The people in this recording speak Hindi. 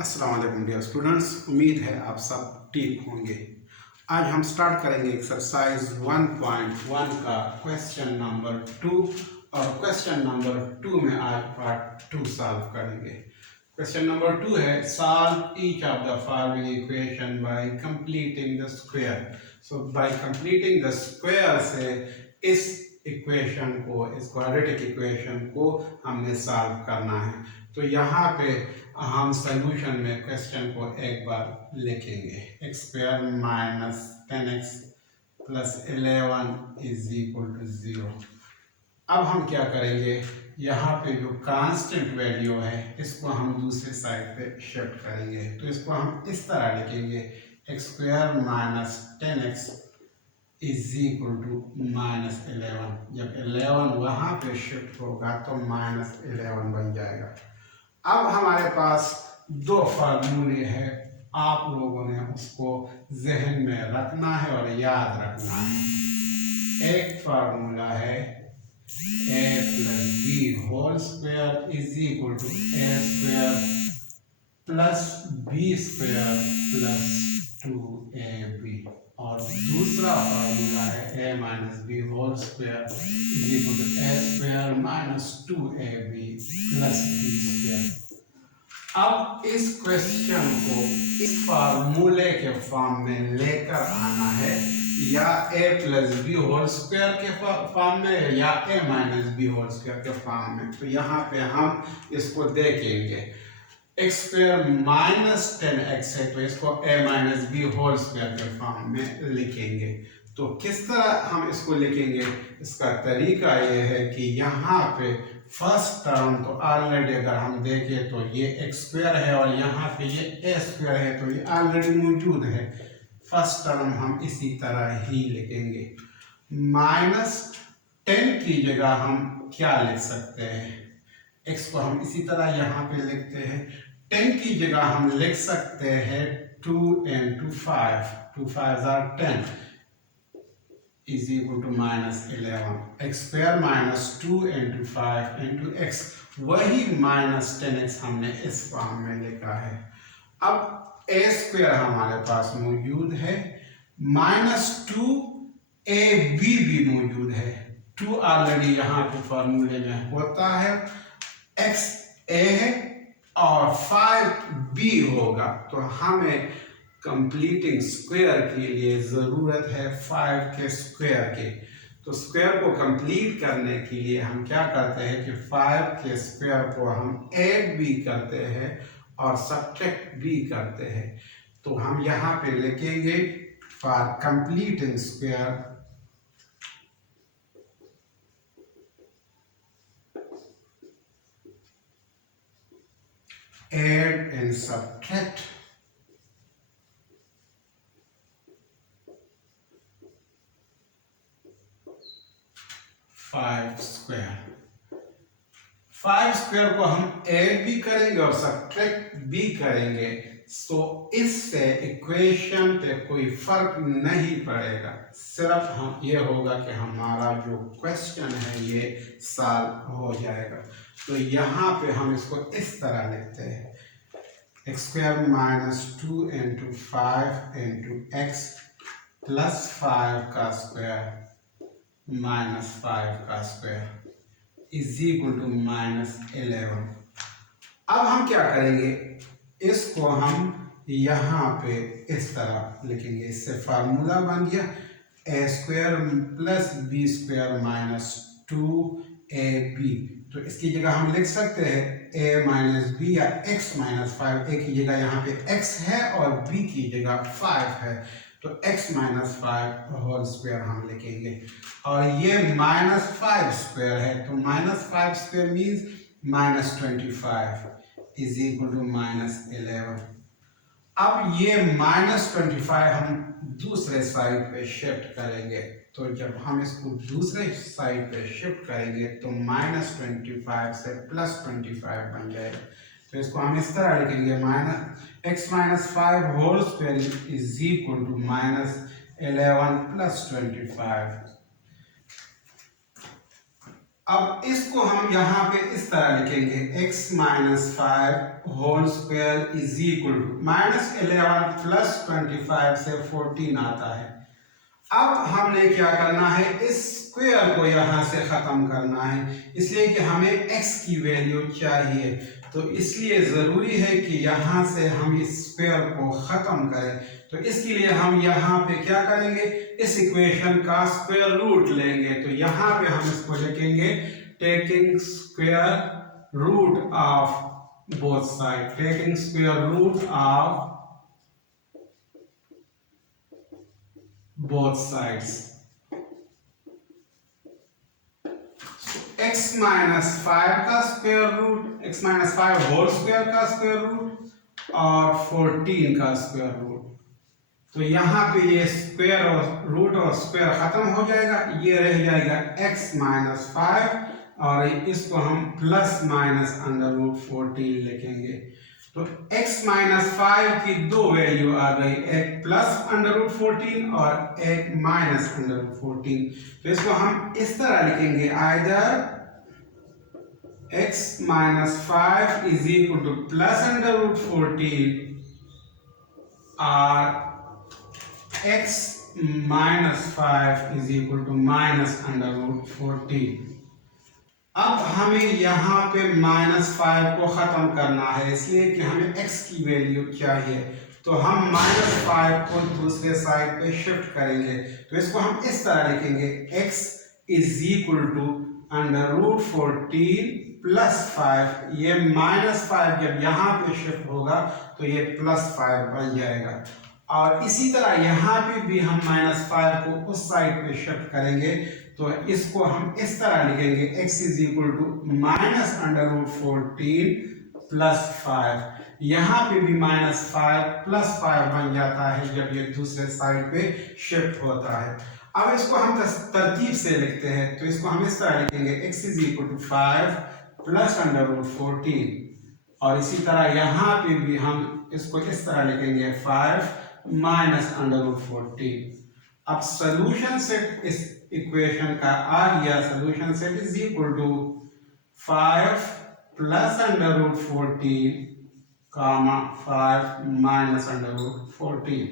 अस्सलाम वालेकुम डियर स्टूडेंट्स, उम्मीद है आप सब ठीक होंगे। आज हम स्टार्ट करेंगे एक्सरसाइज 1.1 का क्वेश्चन नंबर 2 और क्वेश्चन नंबर 2 में आज पार्ट 2 सॉल्व करेंगे। क्वेश्चन नंबर 2 है solve each of the following equation by completing the square. So bye completing the square से इस इक्वेशन को, इस क्वाड्रेटिक इक्वेशन को हमने सॉल्व करना है। तो यहाँ पे हम सॉल्यूशन में क्वेश्चन को एक बार लिखेंगे। X square minus 10x plus 11 is equal to 0। अब हम क्या करेंगे, यहाँ पे जो कांस्टेंट वैल्यू है इसको हम दूसरे साइड पे शिफ्ट करेंगे। तो इसको हम इस तरह लिखेंगे, x square minus 10x is equal to minus 11। जब 11 वहाँ पे शिफ्ट होगा तो माइनस 11 बन जाएगा। अब हमारे पास दो फार्मूले हैं, आप लोगों ने उसको जहन में रखना है और याद रखना है। एक फार्मूला है a plus b whole square is equal to a square plus B square plus 2ab, और दूसरा फार्मूला है a minus b whole square is equal to a square minus 2ab plus B square. अब इस क्वेश्चन को इस फार्मूले के फॉर्म में लेकर आना है, या a plus b whole square के फॉर्म में या a minus b whole square के फॉर्म में। तो यहाँ पे हम इसको देखेंगे, एक्स स्क्वायर माइनस 10x है तो इसको a minus b whole square के फॉर्म में लिखेंगे। तो किस तरह हम इसको लिखेंगे, इसका तरीका ये है कि यहाँ पे फर्स्ट टर्म तो ऑलरेडी अगर हम देखें तो ये एक्स स्क्वायर है और यहाँ पे ये ए स्क्वायर है, तो ये ऑलरेडी मौजूद है। फर्स्ट टर्म हम इसी तरह ही लिखेंगे। माइनस 10 की जगह हम क्या लिख सकते हैं, एक्स को हम इसी तरह यहाँ पे लिखते हैं। 10 की जगह हम लिख सकते हैं 2 into 5, 2 5s are 10 is equal to minus 11। x square minus 2 into 5 into x, वही minus 10x हमने इस फॉर्म में लिखा है। अब a स्क्वायर हमारे पास मौजूद है, माइनस 2ab भी मौजूद है। 2 ऑलरेडी यहाँ पे फॉर्मूले में होता है, x a है और 5b होगा। तो हमें कंप्लीटिंग स्क्वायर के लिए ज़रूरत है 5 के स्क्वायर के। तो स्क्वायर को कंप्लीट करने के लिए हम क्या करते हैं कि 5 के स्क्वायर को हम ऐड भी करते हैं और सब्ट्रैक्ट भी करते हैं। तो हम यहाँ पे लिखेंगे for completing square add and subtract 5 square. 5 square को हम ऐड भी करेंगे और सब्ट्रैक्ट भी करेंगे, तो इससे इक्वेशन पे कोई फर्क नहीं पड़ेगा। सिर्फ हम ये होगा कि हमारा जो क्वेश्चन है ये सॉल्व हो जाएगा। तो यहाँ पे हम इसको इस तरह लिखते हैं, x square minus 2 into 5 into x plus 5 का स्क्वायर माइनस 5 का square is equal to minus 11। अब हम क्या करेंगे, इसको हम यहाँ पे इस तरह लिखेंगे। इससे फार्मूला बन गया A square plus B square minus 2ab। तो इसकी जगह हम लिख सकते हैं a माइनस बी या x माइनस 5। a की जगह यहाँ पे x है और b की जगह 5 है, तो x माइनस 5 होल स्क्वायर हम लिखेंगे। और ये माइनस 5 स्क्वायर है, तो minus 5 square means minus 25 is equal to minus 11। अब ये माइनस 25 हम दूसरे साइड पे शिफ्ट करेंगे। तो जब हम इसको दूसरे साइड पे शिफ्ट करेंगे तो माइनस 25 से प्लस 25 बन जाएगा। तो इसको हम इस तरह लिखेंगे, minus x minus 5 whole square is equal to minus 11 plus 25। अब इसको हम यहाँ पे इस तरह लिखेंगे x minus 5 whole square is equal to -11 plus 25 से 14 आता है। अब हमने क्या करना है, इस स्क्वायर को यहाँ से खत्म करना है, इसलिए कि हमें x की वैल्यू चाहिए। तो इसलिए ज़रूरी है कि यहाँ से हम इस स्क्वायर को ख़त्म करें। तो इसके लिए हम यहाँ पे क्या करेंगे, इस इक्वेशन का स्क्वायर रूट लेंगे। तो यहाँ पे हम इसको लिखेंगे taking square root of both side, taking square root of both sides. x minus 5 का square root, x minus 5 whole square का स्क्वायर रूट और 14 का स्क्वायर रूट। तो यहाँ पे ये स्क्वायर और रूट और स्क्वायर खत्म हो जाएगा, ये रह जाएगा x माइनस 5 और इसको हम प्लस माइनस अंडर रूट 14 लिखेंगे। तो x माइनस 5 की दो वैल्यू आ गई, एक प्लस अंडर रूट 14 और एक माइनस अंडर रूट 14। तो इसको हम इस तरह लिखेंगे, either x minus 5 is equal to plus under root 14 और x minus 5 is equal to minus under root 14। अब हमें यहाँ पे -5 को ख़त्म करना है, इसलिए कि हमें x की वैल्यू चाहिए। तो हम -5 को दूसरे साइड पे शिफ्ट करेंगे। तो इसको हम इस तरह लिखेंगे, x is equal to under root 14 plus 5। ये -5 जब यहाँ पे शिफ्ट होगा तो ये +5 बन जाएगा। और इसी तरह यहाँ पे भी हम -5 को उस साइड पे शिफ्ट करेंगे। तो इसको हम इस तरह लिखेंगे, x is equal to minus under root 14 plus 5। यहाँ पे भी -5 प्लस 5 बन जाता है जब ये दूसरे साइड पे शिफ्ट होता है। अब इसको हम तरतीब से लिखते हैं। तो इसको हम इस तरह लिखेंगे, x is equal to 5 plus under root 14 और इसी तरह यहाँ पे भी हम इसको इस तरह लिखेंगे, 5 माइनस अंडर रूट 14। अब सोल्यूशन सेट इस इक्वेशन का आ गया, solution set is equal to 5 plus under root 14 comma 5 minus under root 14।